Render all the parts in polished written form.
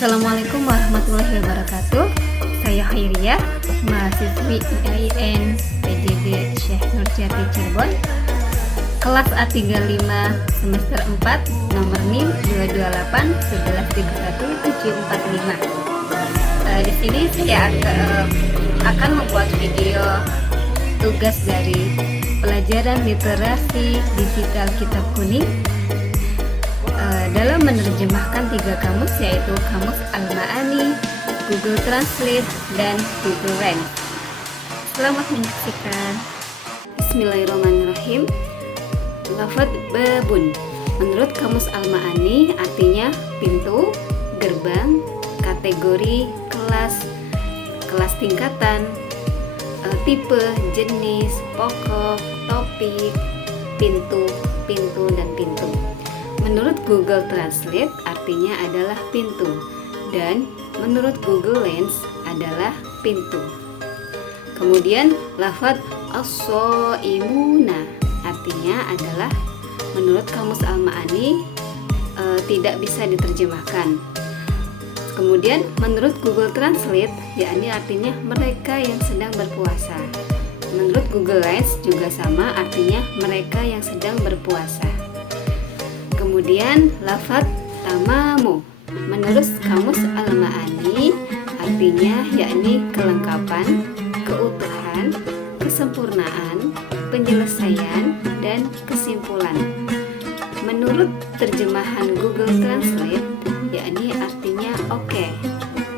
Assalamualaikum warahmatullahi wabarakatuh. Saya Khairiyah, mahasiswi IAIN PJJ Syekh Nurjati Cirebon, kelas A35 semester 4, nomor NIM 228 Di sini saya akan membuat video tugas dari pelajaran literasi digital kitab kuning dalam menerjemahkan 3 kamus, yaitu kamus Al-Ma'ani, Google Translate, dan Google Lens. Selamat menyaksikan. Bismillahirrahmanirrahim. Lafadz babun menurut kamus Al-Ma'ani artinya pintu, gerbang, kategori, kelas tingkatan, tipe, jenis, pokok, topik, pintu, dan pintu. Menurut Google Translate artinya adalah pintu, dan menurut Google Lens adalah pintu. Kemudian lafadz as-shaimuna artinya adalah menurut kamus Al-Ma'ani tidak bisa diterjemahkan. Kemudian menurut Google Translate yakni artinya mereka yang sedang berpuasa. Menurut Google Lens juga sama, artinya mereka yang sedang berpuasa. Kemudian lafadz tamamu menurut kamus Al-Ma'ani artinya yakni kelengkapan, keutuhan, kesempurnaan, penyelesaian, dan kesimpulan. Menurut terjemahan Google Translate yakni artinya oke.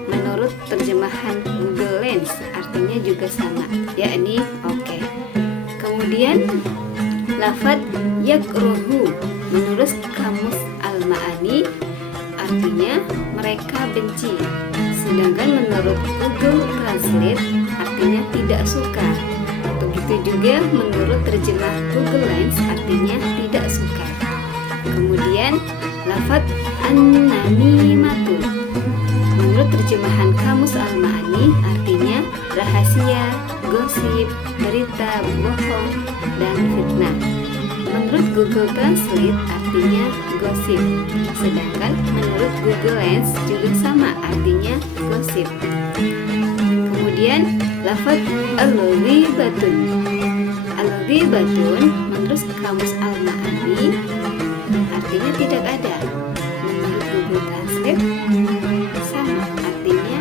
Menurut terjemahan Google Lens artinya juga sama, yakni oke. Kemudian lafadz yakruhu menurut kamus Al-Ma'ani artinya mereka benci. Sedangkan menurut Google Translate artinya tidak suka. Begitu juga menurut terjemah Google Lens artinya tidak suka. Kemudian lafadz an-namimatu menurut terjemahan kamus Al-Ma'ani artinya rahasia, gosip, berita bohong, dan fitnah. Menurut Google Translate artinya gosip, sedangkan menurut Google Lens juga sama, artinya gosip. Kemudian lafadz al-ghibatun menurut kamus Al-Ma'ani artinya tidak ada. Menurut Google Translate sama, artinya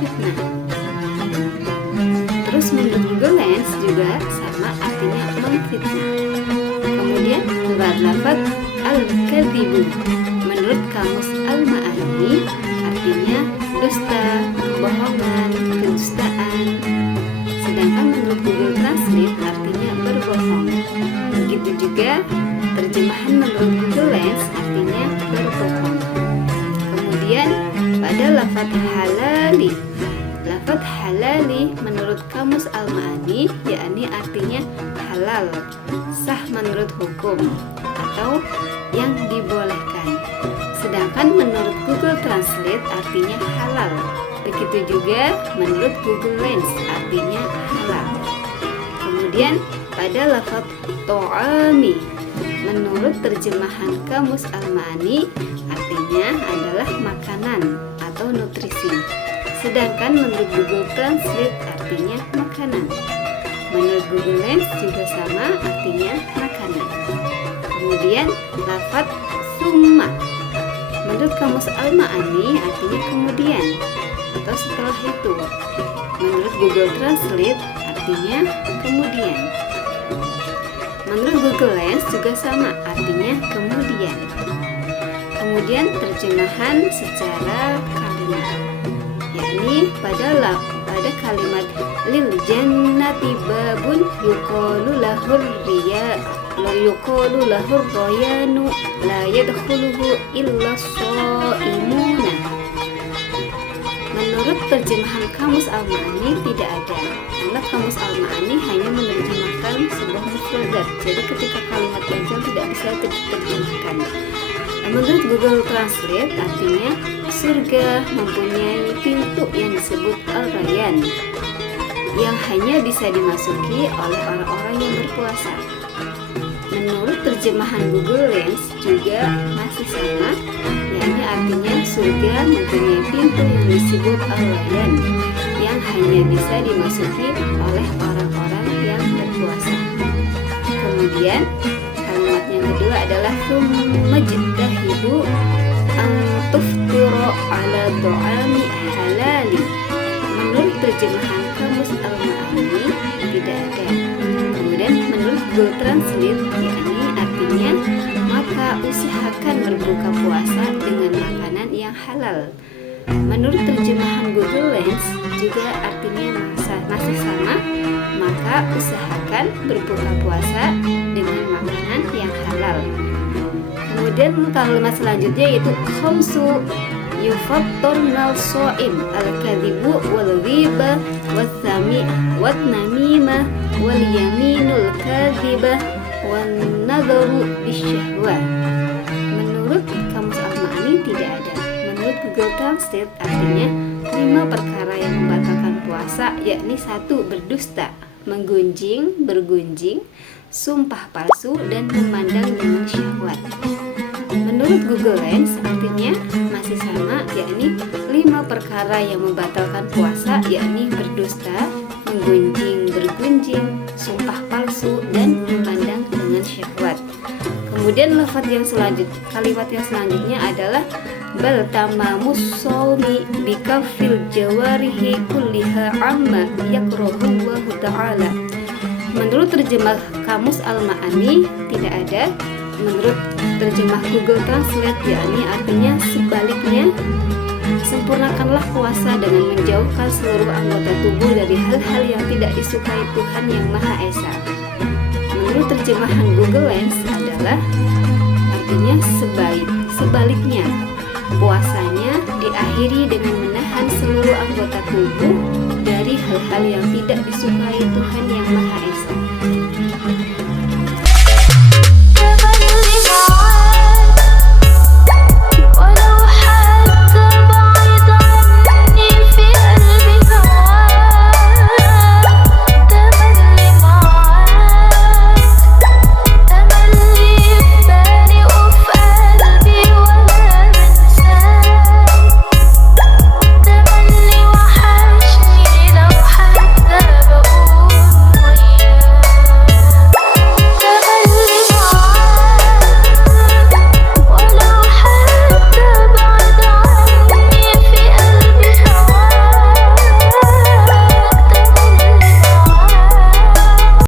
fitnah. Terus menurut Google Lens juga sama, artinya memfitnah. Kemudian lafadz al-kadzibu menurut kamus Al-Ma'ani artinya dusta, kebohongan, kedustaan. Sedangkan menurut Google Translate artinya berbohong. Begitu juga terjemahan menurut Google Lens artinya berbohong. Kemudian pada lafadz halali menurut kamus Al-Ma'ani yakni artinya halal, sah menurut hukum, atau yang dibolehkan. Sedangkan menurut Google Translate artinya halal. Begitu juga menurut Google Lens artinya halal. Kemudian pada lafadz to'ami menurut terjemahan kamus Al-Ma'ani artinya adalah makanan atau nutrisi. Sedangkan menurut Google Translate artinya makanan. Menurut Google Lens juga sama, artinya makanan. Kemudian lafadz summa menurut kamus Al-Ma'ani artinya kemudian atau setelah itu. Menurut Google Translate artinya kemudian. Menurut Google Lens juga sama, artinya kemudian. Kemudian terjemahan secara kalimat yakni pada kalimat lil jannati babun yuqalu lahur rayanu la yadkhuluhu illa shaimuna. Menurut terjemahan kamus Al-Ma'ani tidak ada, karena kamus Al-Ma'ani hanya menerjemahkan sebuah mufradat. Jadi ketika kalimat panjang tidak bisa diterjemahkan. Menurut Google Translate artinya surga mempunyai pintu yang disebut Al-Rayyan yang hanya bisa dimasuki oleh orang-orang yang berpuasa. menurut terjemahan Google Lens juga masih sama, yakni artinya surga mempunyai pintu yang disebut Al-Layyan, yang hanya bisa dimasuki oleh orang-orang yang berpuasa. Kemudian kalimat yang kedua adalah sumajtahidu antuftiru ala do'ami halali. Menurut terjemahan Kamus Al-Ma'ani tidak ada. Kemudian menurut Google Translate, yakni artinya maka usahakan berbuka puasa dengan makanan yang halal. Menurut terjemahan Google Lens juga artinya masih sama, maka usahakan berbuka puasa dengan makanan yang halal. Kemudian kalimat selanjutnya yaitu khamsu yufatturnal shaim al-kadhibu wal ghiba wat namimah wal yaminul kadhibah wan nadharu bisyahwah. Menurut Kamus Al-Ma'ani tidak ada. Menurut Google Translate artinya 5 perkara yang membatalkan puasa, yakni 1. Berdusta, menggunjing, bergunjing, sumpah palsu, dan memandang dengan syahwat. Menurut Google Lens artinya masih sama, yakni 5 perkara yang membatalkan puasa, yakni berdusta, menggunjing, bergunjing, sumpah palsu, dan memandang dengan syahwat. Kemudian kalimat yang selanjutnya adalah bal tamamus shaumi bikafil jawarihi kulliha amma yakrahullahu ta'ala. Menurut terjemah Kamus Al-Ma'ani tidak ada. Menurut terjemah Google Translate, yakni artinya sebaliknya, sempurnakanlah puasa dengan menjauhkan seluruh anggota tubuh dari hal-hal yang tidak disukai Tuhan Yang Maha Esa. Menurut terjemahan Google Lens adalah artinya sebaliknya, puasanya diakhiri dengan menahan seluruh anggota tubuh dari hal-hal yang tidak disukai Tuhan Yang Maha Esa.